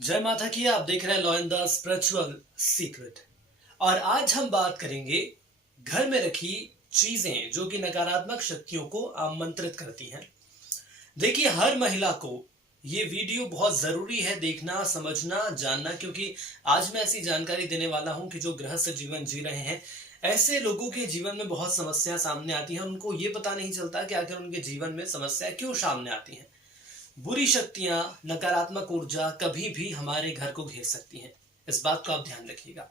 जय माता की। आप देख रहे हैं law in the spiritual secret. और आज हम बात करेंगे घर में रखी चीजें जो कि नकारात्मक शक्तियों को आमंत्रित करती हैं। देखिए, हर महिला को ये वीडियो बहुत जरूरी है देखना, समझना, जानना, क्योंकि आज मैं ऐसी जानकारी देने वाला हूं कि जो गृहस्थ जीवन जी रहे हैं, ऐसे लोगों के जीवन में बहुत समस्या सामने आती है। उनको ये पता नहीं चलता कि आखिर उनके जीवन में समस्या क्यों सामने आती है। बुरी शक्तियां, नकारात्मक ऊर्जा कभी भी हमारे घर को घेर सकती हैं। इस बात का आप ध्यान रखिएगा।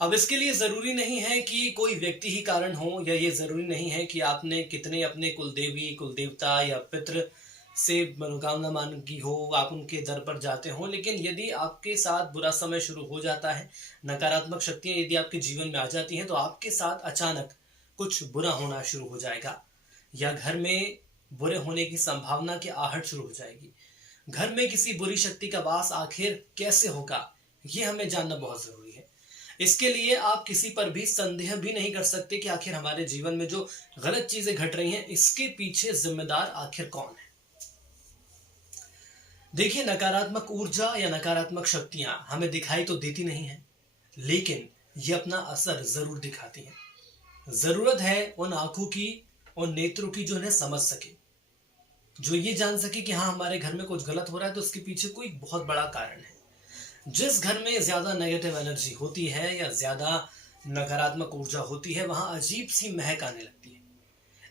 अब इसके लिए जरूरी नहीं है कि कोई व्यक्ति ही कारण हो, या ये जरूरी नहीं है कि आपने कितने अपने कुलदेवी, कुलदेवता या पितृ से मनोकामना मांगी हो, आप उनके दर पर जाते हो। लेकिन यदि आपके साथ बुरा समय शुरू हो जाता है, नकारात्मक शक्तियां यदि आपके जीवन में आ जाती हैं, तो आपके साथ अचानक कुछ बुरा होना शुरू हो जाएगा, या घर में बुरे होने की संभावना की आहट शुरू हो जाएगी। घर में किसी बुरी शक्ति का वास आखिर कैसे होगा, ये हमें जानना बहुत जरूरी है। इसके लिए आप किसी पर भी संदेह भी नहीं कर सकते कि आखिर हमारे जीवन में जो गलत चीजें घट रही हैं, इसके पीछे जिम्मेदार आखिर कौन है। देखिए, नकारात्मक ऊर्जा या नकारात्मक शक्तियां हमें दिखाई तो देती नहीं है, लेकिन ये अपना असर जरूर दिखाती हैं। जरूरत है उन आंखों की, उन नेत्रों की जो इन्हें समझ सके, जो ये जान सके कि हाँ, हमारे घर में कुछ गलत हो रहा है, तो उसके पीछे कोई बहुत बड़ा कारण है। जिस घर में ज्यादा नेगेटिव एनर्जी होती है या ज्यादा नकारात्मक ऊर्जा होती है, वहां अजीब सी महक आने लगती है।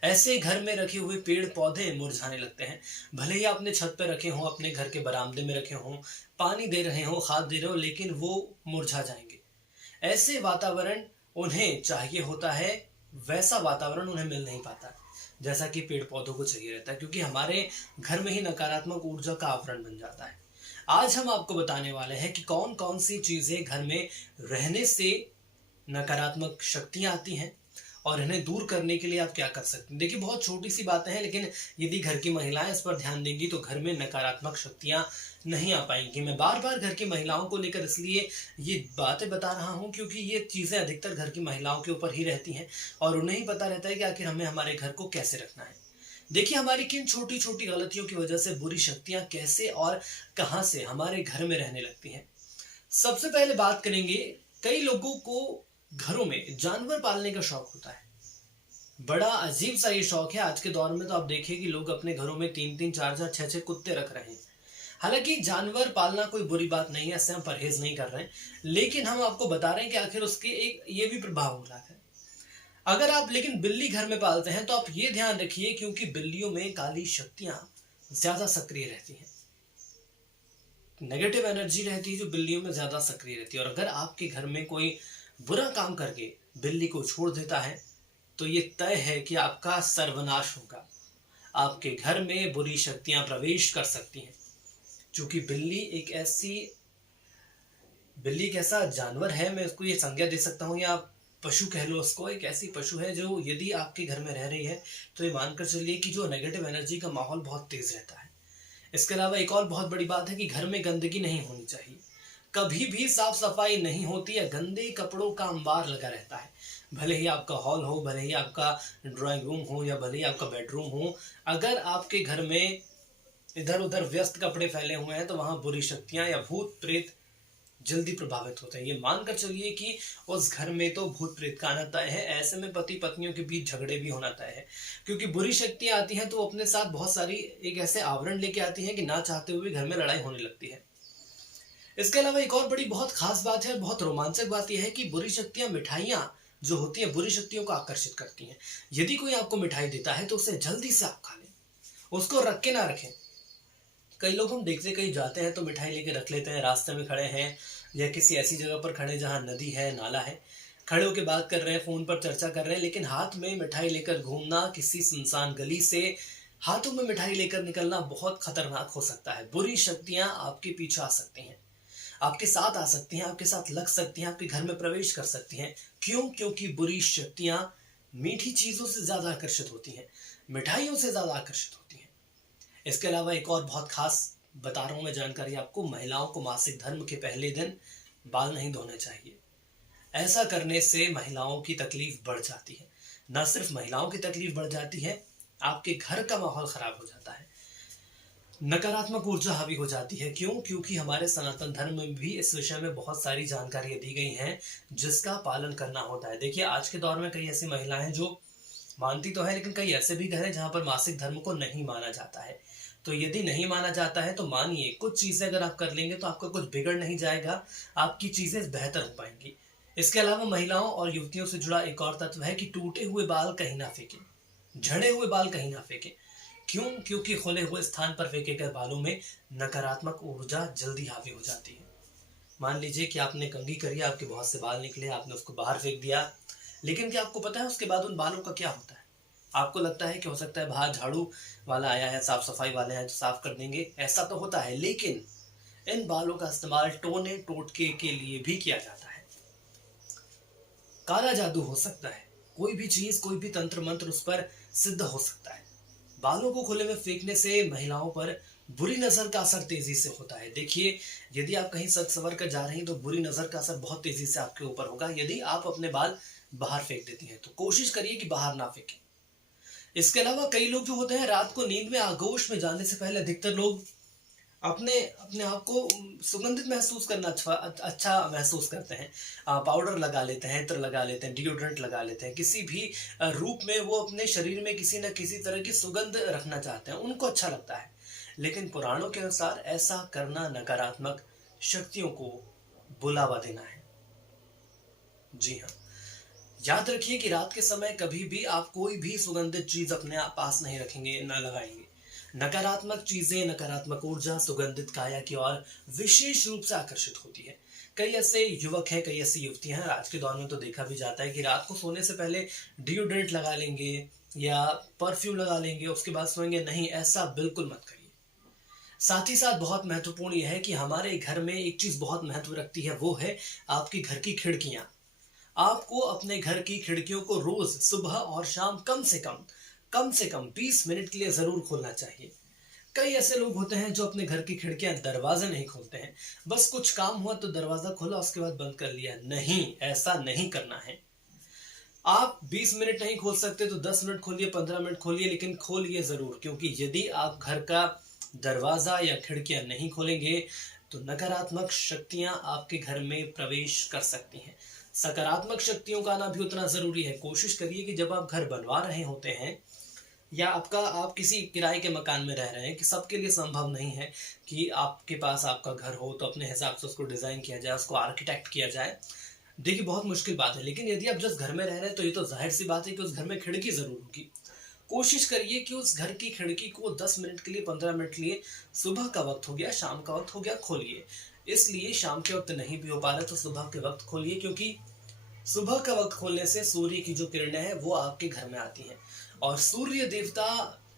ऐसे घर में रखे हुए पेड़ पौधे मुरझाने लगते हैं। भले ही आपने छत पे रखे हों, अपने घर के बरामदे में रखे हों, पानी दे रहे हो, खाद दे रहे हो, लेकिन वो मुरझा जाएंगे। ऐसे वातावरण उन्हें चाहिए होता है, वैसा वातावरण उन्हें मिल नहीं पाता जैसा कि पेड़ पौधों को चाहिए रहता है, क्योंकि हमारे घर में ही नकारात्मक ऊर्जा का आवरण बन जाता है। आज हम आपको बताने वाले हैं कि कौन कौन सी चीजें घर में रहने से नकारात्मक शक्तियां आती हैं, और इन्हें दूर करने के लिए आप क्या कर सकते हैं। देखिए, बहुत छोटी सी बातें हैं, लेकिन यदि घर की महिलाएं इस पर ध्यान देंगी तो घर में नकारात्मक शक्तियां नहीं आ पाएंगी। मैं बार बार घर की महिलाओं को लेकर इसलिए ये बातें बता रहा हूं, क्योंकि ये चीजें अधिकतर घर की महिलाओं के ऊपर ही रहती हैं, और उन्हें ही पता रहता है कि आखिर हमें हमारे घर को कैसे रखना है। देखिए, हमारी किन छोटी छोटी गलतियों की वजह से बुरी शक्तियां कैसे और कहां से हमारे घर में रहने लगती हैं। सबसे पहले बात करेंगे, कई लोगों को घरों में जानवर पालने का शौक होता है। बड़ा अजीब सा ये शौक है। आज के दौर में तो आप देखिए कि लोग अपने घरों में 3-3, 4-4, 6-6 कुत्ते रख रहे हैं। हालांकि जानवर पालना कोई बुरी बात नहीं है, इससे हम परहेज नहीं कर रहे हैं, लेकिन हम आपको बता रहे हैं कि आखिर उसके एक ये भी प्रभाव हो रहा है। अगर आप लेकिन बिल्ली घर में पालते हैं, तो आप ये ध्यान रखिए, क्योंकि बिल्लियों में काली शक्तियां ज्यादा सक्रिय रहती हैं। नेगेटिव एनर्जी रहती है जो बिल्लियों में ज्यादा सक्रिय रहती है। और अगर आपके घर में कोई बुरा काम करके बिल्ली को छोड़ देता है, तो ये तय है कि आपका सर्वनाश होगा। आपके घर में बुरी शक्तियां प्रवेश कर सकती हैं, क्योंकि बिल्ली एक ऐसा जानवर है, मैं उसको ये संज्ञा दे सकता हूँ, या पशु कह लो उसको। एक ऐसी पशु है जो यदि आपके घर में रह रही है, तो ये मानकर चलिए कि जो नेगेटिव एनर्जी का माहौल बहुत तेज रहता है। इसके अलावा एक और बहुत बड़ी बात है कि घर में गंदगी नहीं होनी चाहिए। कभी भी साफ सफाई नहीं होती है, गंदे कपड़ों का अंबार लगा रहता है। भले ही आपका हॉल हो, भले ही आपका ड्राइंग रूम हो, या भले ही आपका बेडरूम हो, अगर आपके घर में इधर उधर व्यस्त कपड़े फैले हुए हैं, तो वहां बुरी शक्तियां या भूत प्रेत जल्दी प्रभावित होते हैं। ये मानकर चलिए कि उस घर में तो भूत प्रेत का आना तय है। ऐसे में पति पत्नियों के बीच झगड़े भी होना तय है, क्योंकि बुरी शक्तियां आती हैं तो वो अपने साथ बहुत सारी एक ऐसे आवरण लेके आती हैं कि ना चाहते हुए घर में लड़ाई होने लगती है। इसके अलावा एक और बड़ी बहुत खास बात है, बहुत रोमांचक बात यह है कि बुरी शक्तियां, मिठाइयां जो होती हैं, बुरी शक्तियों को आकर्षित करती हैं। यदि कोई आपको मिठाई देता है, तो उसे जल्दी से आप खा लें, उसको रख के ना रखें। कई लोग हम देखते, कहीं जाते हैं तो मिठाई लेके रख लेते हैं, रास्ते में खड़े हैं या किसी ऐसी जगह पर खड़े जहां नदी है, नाला है, खड़े होकर बात कर रहे हैं, फोन पर चर्चा कर रहे हैं, लेकिन हाथ में मिठाई लेकर घूमना, किसी सुनसान गली से हाथों में मिठाई लेकर निकलना बहुत खतरनाक हो सकता है। बुरी शक्तियां आपके पीछे आ सकती हैं, आपके साथ आ सकती हैं, आपके साथ लग सकती हैं, आपके घर में प्रवेश कर सकती हैं। क्यों? क्योंकि बुरी शक्तियां मीठी चीजों से ज्यादा आकर्षित होती हैं, मिठाइयों से ज्यादा आकर्षित होती हैं। इसके अलावा एक और बहुत खास बता रहा हूं मैं जानकारी आपको, महिलाओं को मासिक धर्म के पहले दिन बाल नहीं धोने चाहिए। ऐसा करने से महिलाओं की तकलीफ बढ़ जाती है। न सिर्फ महिलाओं की तकलीफ बढ़ जाती है, आपके घर का माहौल खराब हो जाता है। नकारात्मक ऊर्जा हावी हो जाती है। क्यों? क्योंकि हमारे सनातन धर्म में भी इस विषय में बहुत सारी जानकारियाँ दी गई हैं, जिसका पालन करना होता है। देखिए, आज के दौर में कई ऐसी महिलाएँ हैं जो मानती तो है, लेकिन कई ऐसे भी घर हैं जहाँ पर मासिक धर्म को नहीं माना जाता है। तो यदि नहीं माना जाता है तो मानिए, कुछ चीज़ें अगर आप कर लेंगे तो आपका कुछ बिगड़ नहीं जाएगा, आपकी चीज़ें बेहतर हो पाएँगी। इसके अलावा महिलाओं और युवतियों से जुड़ा एक और तत्व है कि टूटे हुए बाल कहीं ना फेंकें, झड़े हुए बाल कहीं ना फेंकें। क्यों? क्योंकि खुले हुए स्थान पर फेंके गए बालों में नकारात्मक ऊर्जा जल्दी हावी हो जाती है। मान लीजिए कि आपने कंघी करी, आपके बहुत से बाल निकले, आपने उसको बाहर फेंक दिया, लेकिन क्या आपको पता है उसके बाद उन बालों का क्या होता है? आपको लगता है कि हो सकता है बाहर झाड़ू वाला आया है, साफ सफाई वाले हैं तो साफ कर देंगे, ऐसा तो होता है, लेकिन इन बालों का इस्तेमाल टोने टोटके के लिए भी किया जाता है। काला जादू हो सकता है, कोई भी चीज, कोई भी तंत्र मंत्र उस पर सिद्ध हो सकता है। बालों को खुले में फेंकने से महिलाओं पर बुरी नजर का असर तेजी से होता है। देखिए, यदि आप कहीं सज संवर कर जा रही हैं तो बुरी नजर का असर बहुत तेजी से आपके ऊपर होगा। यदि आप अपने बाल बाहर फेंक देती हैं तो कोशिश करिए कि बाहर ना फेंकें। इसके अलावा कई लोग जो होते हैं, रात को नींद में आगोश में जाने से पहले अधिकतर लोग अपने अपने आप को सुगंधित महसूस करना अच्छा महसूस करते हैं। पाउडर लगा लेते हैं, इत्र लगा लेते हैं, डिओड्रेंट लगा लेते हैं, किसी भी रूप में वो अपने शरीर में किसी न किसी तरह की सुगंध रखना चाहते हैं, उनको अच्छा लगता है। लेकिन पुराणों के अनुसार ऐसा करना नकारात्मक शक्तियों को बुलावा देना है। जी हाँ, याद रखिए कि रात के समय कभी भी आप कोई भी सुगंधित चीज अपने पास नहीं रखेंगे, न लगाएंगे। नकारात्मक चीजें, नकारात्मक ऊर्जा सुगंधित काया की ओर विशेष रूप से आकर्षित होती है। कई ऐसे युवक हैं, कई ऐसी युवतियां हैं, आज के दौर में तो देखा भी जाता है कि रात को सोने से पहले डिओड्रेंट लगा लेंगे या परफ्यूम लगा लेंगे, उसके बाद सोएंगे। नहीं, ऐसा बिल्कुल मत करिए। साथ ही साथ बहुत महत्वपूर्ण यह है कि हमारे घर में एक चीज बहुत महत्व रखती है, वो है आपकी घर की खिड़कियां। आपको अपने घर की खिड़कियों को रोज सुबह और शाम कम से कम 20 मिनट के लिए जरूर खोलना चाहिए। कई ऐसे लोग होते हैं जो अपने घर की खिड़कियां, दरवाजे नहीं खोलते हैं। बस कुछ काम हुआ तो दरवाजा खोला, उसके बाद बंद कर लिया। नहीं, ऐसा नहीं करना है। आप 20 मिनट नहीं खोल सकते तो 10 मिनट खोलिए, 15 मिनट खोलिए, लेकिन खोलिए जरूर। क्योंकि यदि आप घर का दरवाजा या खिड़कियां नहीं खोलेंगे तो नकारात्मक शक्तियां आपके घर में प्रवेश कर सकती हैं। सकारात्मक शक्तियों का आना भी उतना जरूरी है। कोशिश करिए कि जब आप घर बनवा रहे होते हैं या आप किसी किराए के मकान में रह रहे हैं, कि सबके लिए संभव नहीं है कि आपके पास आपका घर हो तो अपने हिसाब से उसको डिजाइन किया जाए, उसको आर्किटेक्ट किया जाए। देखिए, बहुत मुश्किल बात है, लेकिन यदि आप जिस घर में रह रहे हैं तो ये तो जाहिर सी बात है कि उस घर में खिड़की जरूर होगी। कोशिश करिए कि उस घर की खिड़की को 10 मिनट के लिए, 15 मिनट के लिए, सुबह का वक्त हो गया, शाम का वक्त हो गया, खोलिए। इसलिए शाम के वक्त नहीं भी हो पा रहा तो सुबह के वक्त खोलिए, क्योंकि सुबह का वक्त खोलने से सूर्य की जो किरणें हैं वो आपके घर में आती हैं। और सूर्य देवता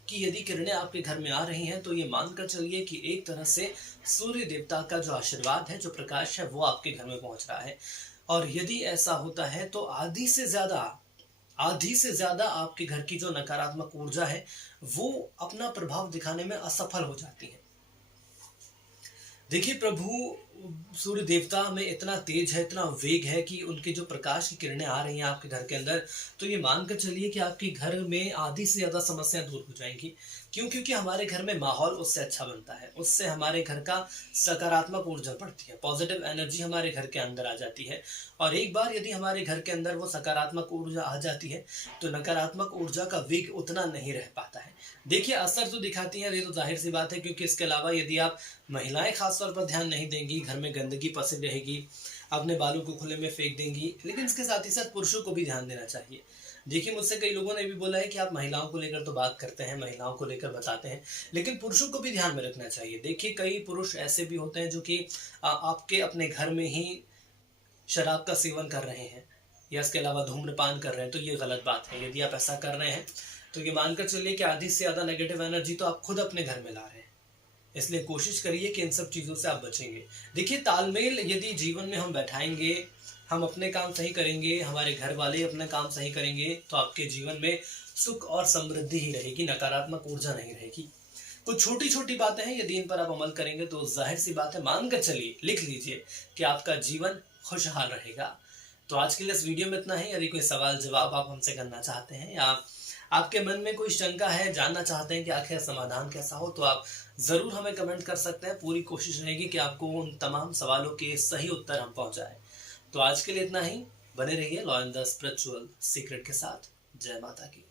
की यदि किरणें आपके घर में आ रही हैं तो ये मानकर चलिए कि एक तरह से सूर्य देवता का जो आशीर्वाद है, जो प्रकाश है, वो आपके घर में पहुंच रहा है। और यदि ऐसा होता है तो आधी से ज्यादा आपके घर की जो नकारात्मक ऊर्जा है वो अपना प्रभाव दिखाने में असफल हो जाती है। देखिए, प्रभु सूर्य देवता में इतना तेज है, इतना वेग है कि उनके जो प्रकाश की किरणें आ रही हैं आपके घर के अंदर, तो ये मानकर चलिए कि आपके घर में आधी से ज्यादा समस्याएं दूर हो जाएंगी। क्यों? क्योंकि हमारे घर में माहौल उससे अच्छा बनता है, उससे हमारे घर का सकारात्मक ऊर्जा बढ़ती है, पॉजिटिव एनर्जी हमारे घर के अंदर आ जाती है। और एक बार यदि हमारे घर के अंदर वो सकारात्मक ऊर्जा आ जाती है तो नकारात्मक ऊर्जा का वेग उतना नहीं रह पाता है। देखिए, असर तो दिखाती है, ये तो जाहिर सी बात है, क्योंकि इसके अलावा यदि आप महिलाएं खासतौर पर ध्यान नहीं देंगी, घर में गंदगी पसरी रहेगी, अपने बालों को खुले में फेंक देंगी। लेकिन इसके साथ ही साथ पुरुषों को भी ध्यान देना चाहिए। देखिए, मुझसे कई लोगों ने भी बोला है कि आप महिलाओं को लेकर तो बात करते हैं, महिलाओं को लेकर बताते हैं, लेकिन पुरुषों को भी ध्यान में रखना चाहिए। देखिए, कई पुरुष ऐसे भी होते हैं जो कि आपके अपने घर में ही शराब का सेवन कर रहे हैं या इसके अलावा धूम्रपान कर रहे हैं, तो ये गलत बात है। यदि आप ऐसा कर रहे हैं तो ये मानकर चलिए कि आधी से ज्यादा नेगेटिव एनर्जी तो आप खुद अपने घर में ला रहे हैं। इसलिए कोशिश करिए कि इन सब चीजों से आप बचेंगे। देखिए, तालमेल यदि जीवन में हम बैठाएंगे, हम अपने काम सही करेंगे, हमारे घर वाले अपने काम सही करेंगे, तो आपके जीवन में सुख और समृद्धि ही रहेगी, नकारात्मक ऊर्जा नहीं रहेगी। कुछ छोटी छोटी बातें हैं, यदि इन पर आप अमल करेंगे तो जाहिर सी बात है, मानकर चलिए, लिख लीजिए कि आपका जीवन खुशहाल रहेगा। तो आज के लिए इस वीडियो में इतना ही। यदि कोई सवाल जवाब आप हमसे करना चाहते हैं या आपके मन में कोई शंका है, जानना चाहते हैं कि आखिर समाधान कैसा हो, तो आप ज़रूर हमें कमेंट कर सकते हैं, पूरी कोशिश रहेगी कि आपको उन तमाम सवालों के सही उत्तर हम पहुँचाएँ। तो आज के लिए इतना ही, बने रहिए law and the spiritual secret के साथ। जय माता की।